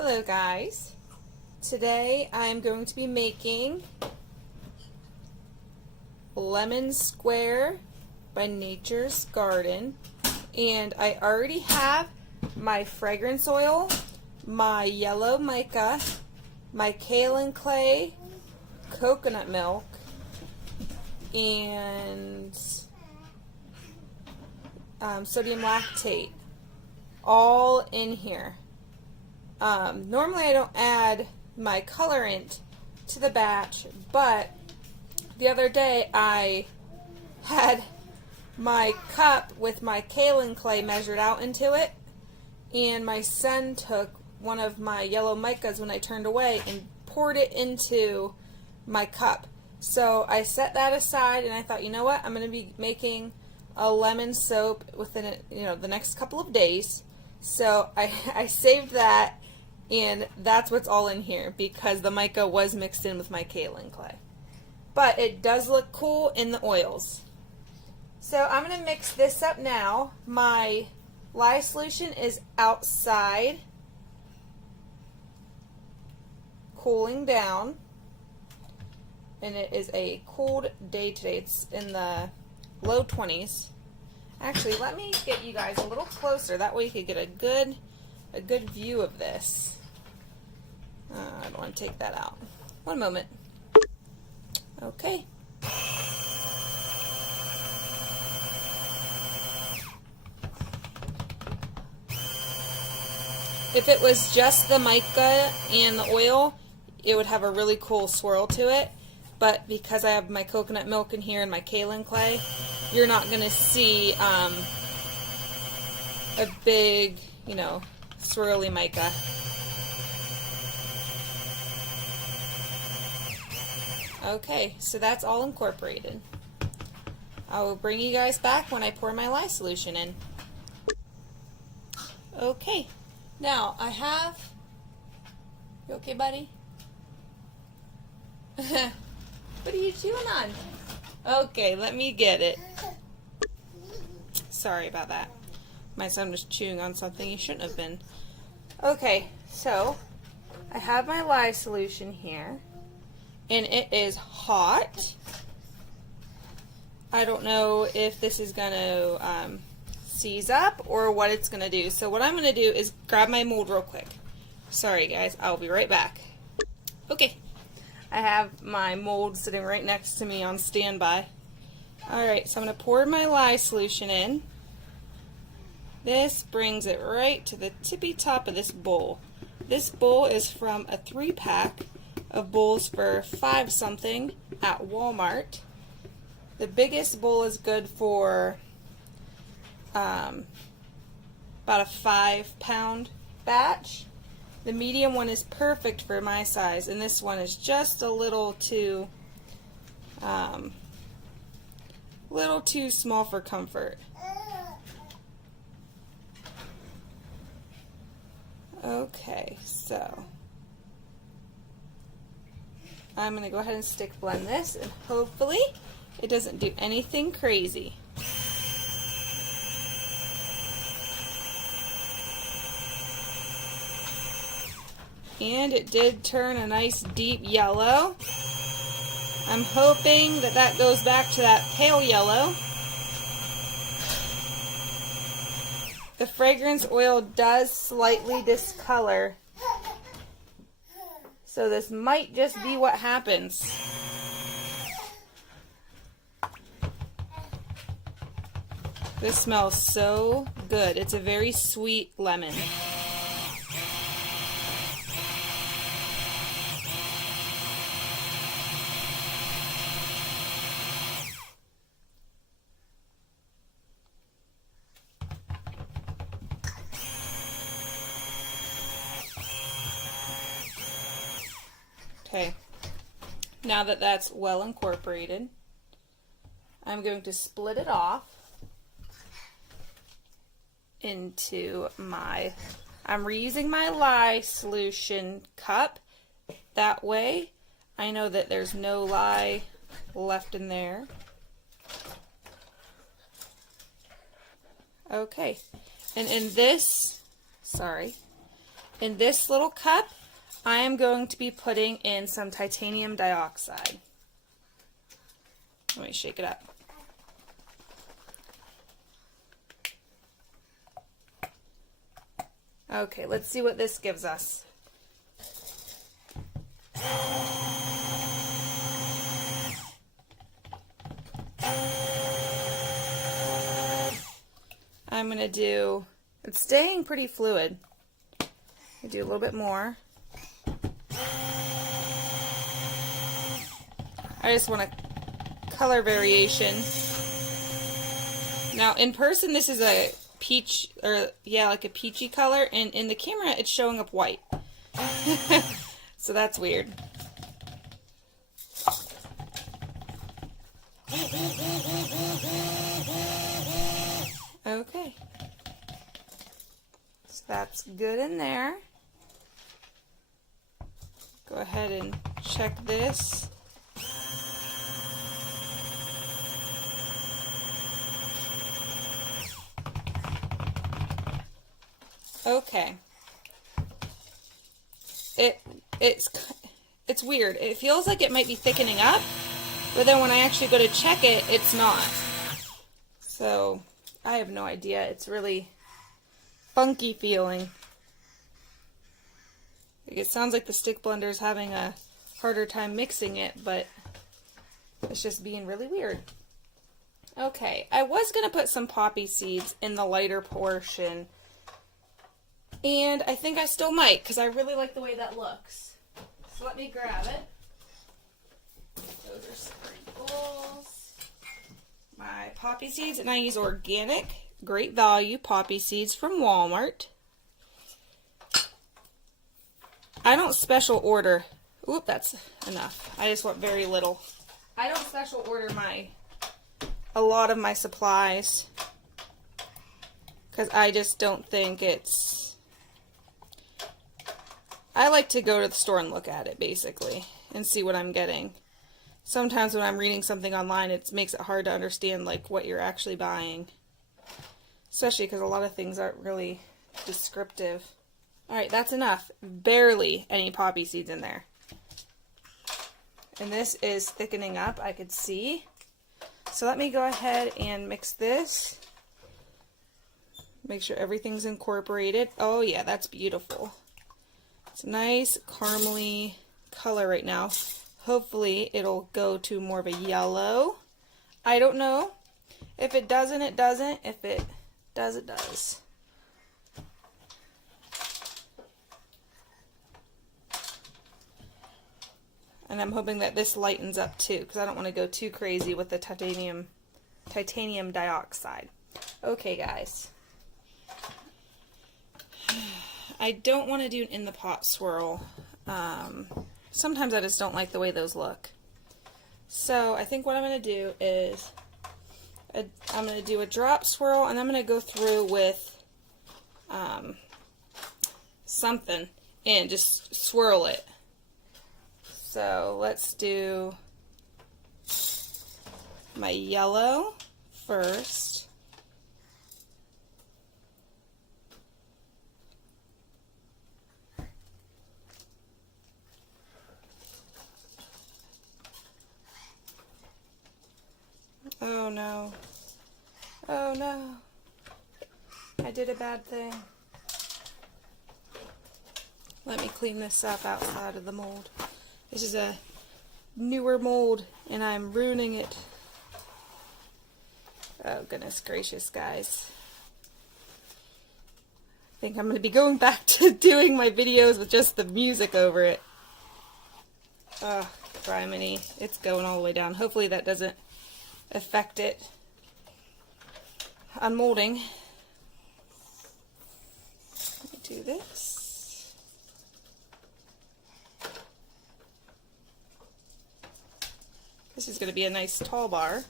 Hello guys. Today I'm going to be making Lemon Square by Nature's Garden, and I already have my fragrance oil, my yellow mica, my kaolin clay, coconut milk, and sodium lactate all in here. Normally I don't add my colorant to the batch, but the other day I had my cup with my kaolin clay measured out into it, and my son took one of my yellow micas when I turned away and poured it into my cup. So I set that aside and I thought, you know what, I'm going to be making a lemon soap within the next couple of days. So I saved that, and that's what's all in here because the mica was mixed in with my kaolin clay. But it does look cool in the oils. So I'm going to mix this up now. My lye solution is outside, cooling down, and it is a cold day today. It's in the low 20s. Actually, let me get you guys a little closer. That way you could get a good view of this. I don't want to take that out. One moment. Okay. If it was just the mica and the oil, it would have a really cool swirl to it. But because I have my coconut milk in here and my kaolin clay, you're not going to see a big, swirly mica. Okay, so that's all incorporated. I will bring you guys back when I pour my lye solution in. Okay, now I have... You okay, buddy? What are you chewing on? Okay, let me get it. Sorry about that. My son was chewing on something he shouldn't have been. Okay, so I have my lye solution here, and it is hot. I don't know if this is going to seize up or what it's going to do. So what I'm going to do is grab my mold real quick. Sorry guys, I'll be right back. Okay, I have my mold sitting right next to me on standby. Alright, so I'm going to pour my lye solution in. This brings it right to the tippy top of this bowl. This bowl is from a 3-pack of bowls for $5 something at Walmart. The biggest bowl is good for about a 5-pound batch. The medium one is perfect for my size, and this one is just a little too small for comfort. Okay, so I'm going to go ahead and stick blend this, and hopefully it doesn't do anything crazy. And it did turn a nice deep yellow. I'm hoping that that goes back to that pale yellow. The fragrance oil does slightly discolor, so this might just be what happens. This smells so good. It's a very sweet lemon. Okay, now that that's well incorporated, I'm going to split it off into I'm reusing my lye solution cup. That way I know that there's no lye left in there. Okay, and in this in this little cup, I am going to be putting in some titanium dioxide. Let me shake it up. Okay, let's see what this gives us. I'm going to do, it's staying pretty fluid. I do a little bit more. I just want a color variation. Now in person this is a peach, or yeah, like a peachy color, and in the camera it's showing up white. So that's weird. Okay. So that's good in there. Go ahead and check this. Okay. It's weird. It feels like it might be thickening up, but then when I actually go to check it, it's not. So I have no idea. It's really funky feeling. It sounds like the stick blender is having a harder time mixing it, but it's just being really weird. Okay, I was going to put some poppy seeds in the lighter portion, and I think I still might, because I really like the way that looks. So let me grab it. Those are sprinkles. My poppy seeds, and I use organic, great value poppy seeds from Walmart. I don't special order. Oop, that's enough. I just want very little. I don't special order a lot of my supplies, because I just don't think it's... I like to go to the store and look at it, basically, and see what I'm getting. Sometimes when I'm reading something online, it makes it hard to understand like what you're actually buying. Especially because a lot of things aren't really descriptive. Alright, that's enough. Barely any poppy seeds in there. And this is thickening up, I could see. So let me go ahead and mix this. Make sure everything's incorporated. Oh yeah, that's beautiful. It's a nice caramely color right now. Hopefully it'll go to more of a yellow. I don't know. If it doesn't, it doesn't. If it does, it does. And I'm hoping that this lightens up too, because I don't want to go too crazy with the titanium dioxide. Okay, guys. I don't want to do an in the pot swirl. Sometimes I just don't like the way those look. So I think what I'm going to do is I'm going to do a drop swirl, and I'm going to go through with something and just swirl it. So let's do my yellow first. Oh no. Oh no. I did a bad thing. Let me clean this up outside of the mold. This is a newer mold and I'm ruining it. Oh goodness gracious, guys. I think I'm going to be going back to doing my videos with just the music over it. Oh, criminy. It's going all the way down. Hopefully that doesn't affect it on molding. Let me do this. This is going to be a nice tall bar.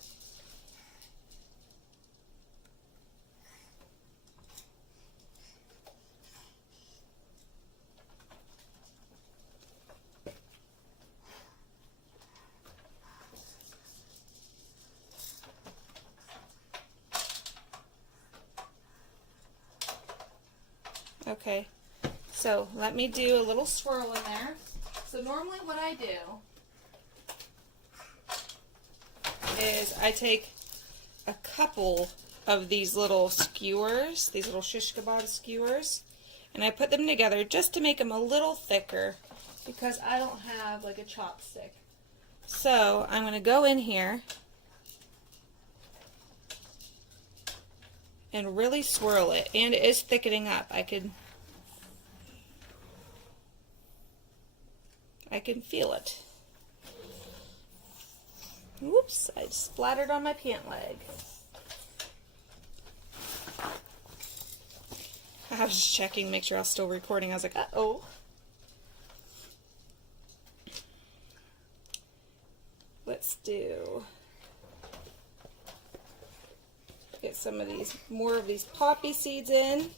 Okay, So let me do a little swirl in there. So normally what I do is I take a couple of these little skewers, these little shish kebab skewers, and I put them together just to make them a little thicker because I don't have like a chopstick. So I'm going to go in here and really swirl it, and it is thickening up. I can feel it. Whoops, I splattered on my pant leg. I was just checking to make sure I was still recording. I was like, uh-oh. Let's get some of these, more of these poppy seeds in.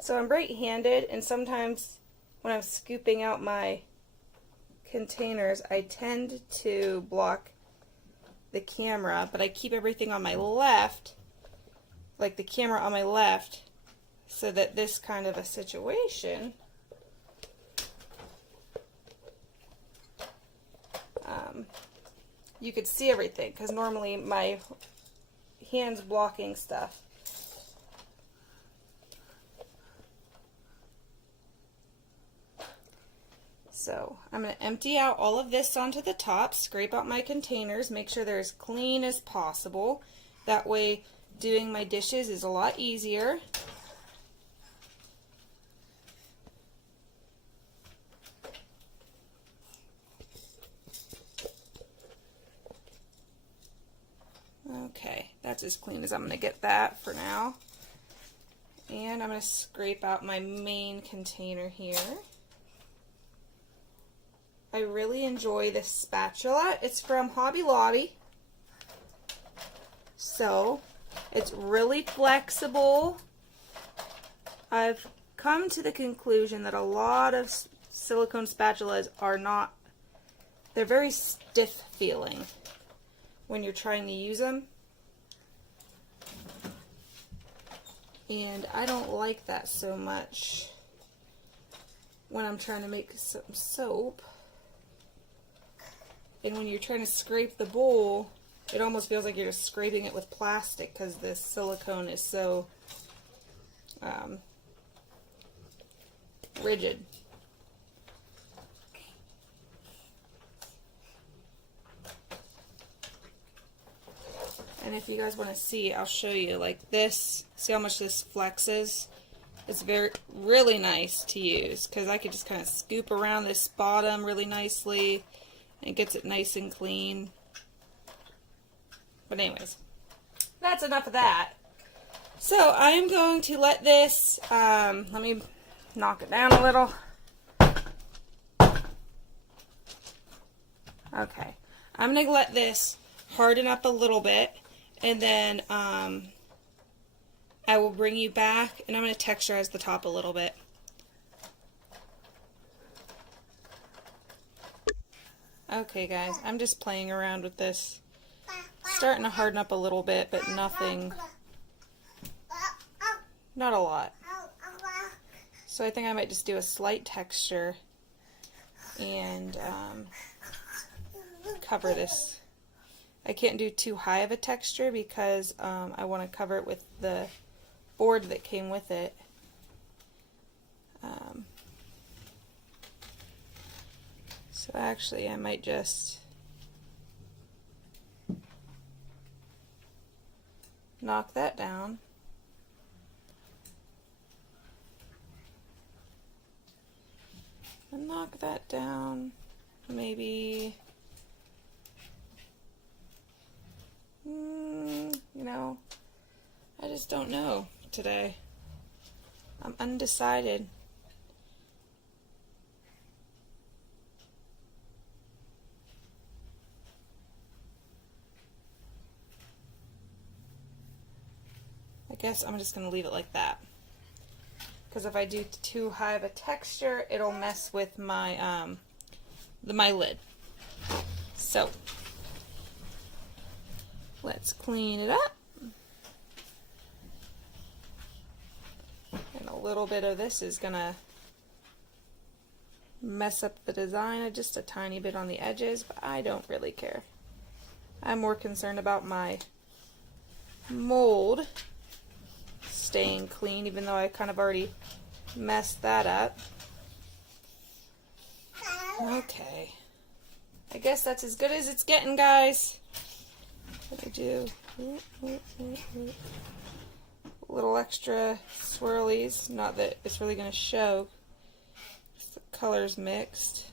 So I'm right-handed, and sometimes when I'm scooping out my containers, I tend to block the camera, but I keep everything on my left, like the camera on my left, so that this kind of a situation you could see everything, because normally my hand's blocking stuff. So I'm going to empty out all of this onto the top, scrape out my containers, make sure they're as clean as possible. That way doing my dishes is a lot easier. Okay, that's as clean as I'm going to get that for now. And I'm going to scrape out my main container here. I really enjoy this spatula. It's from Hobby Lobby. So, it's really flexible. I've come to the conclusion that a lot of silicone spatulas are not, they're very stiff feeling when you're trying to use them. And I don't like that so much when I'm trying to make some soap. And when you're trying to scrape the bowl, it almost feels like you're just scraping it with plastic because the silicone is so rigid. And if you guys want to see, I'll show you like this. See how much this flexes? It's really nice to use because I could just kind of scoop around this bottom really nicely and it gets it nice and clean. But anyways, that's enough of that. So I am going to let this, let me knock it down a little. Okay, I'm going to let this harden up a little bit, and then I will bring you back, and I'm going to texturize the top a little bit. Okay guys, I'm just playing around with this. Starting to harden up a little bit, but nothing, not a lot. So I think I might just do a slight texture and cover this. I can't do too high of a texture because I want to cover it with the board that came with it. So actually I might just knock that down. And knock that down maybe, you know, I just don't know today. I'm undecided. I guess I'm just going to leave it like that. Because if I do too high of a texture, it'll mess with my my lid. So let's clean it up. And a little bit of this is gonna mess up the design just a tiny bit on the edges, but I don't really care. I'm more concerned about my mold staying clean, even though I kind of already messed that up. Okay. I guess that's as good as it's getting, guys. What do I do? A little extra swirlies. Not that it's really going to show. The colors mixed.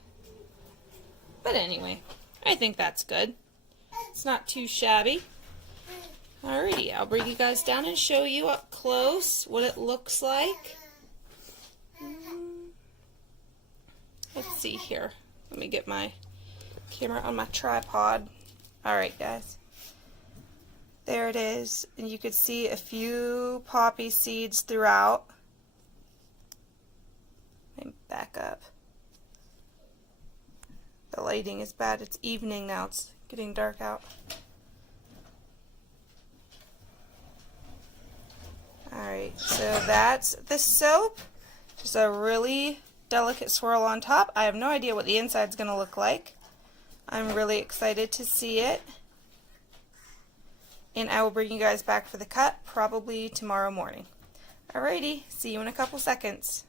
But anyway, I think that's good. It's not too shabby. Alrighty, I'll bring you guys down and show you up close what it looks like. Let's see here. Let me get my camera on my tripod. Alright, guys. There it is. And you could see a few poppy seeds throughout. Let me back up. The lighting is bad. It's evening now. It's getting dark out. Alright, so that's the soap. Just a really delicate swirl on top. I have no idea what the inside's going to look like. I'm really excited to see it. And I will bring you guys back for the cut probably tomorrow morning. Alrighty, see you in a couple seconds.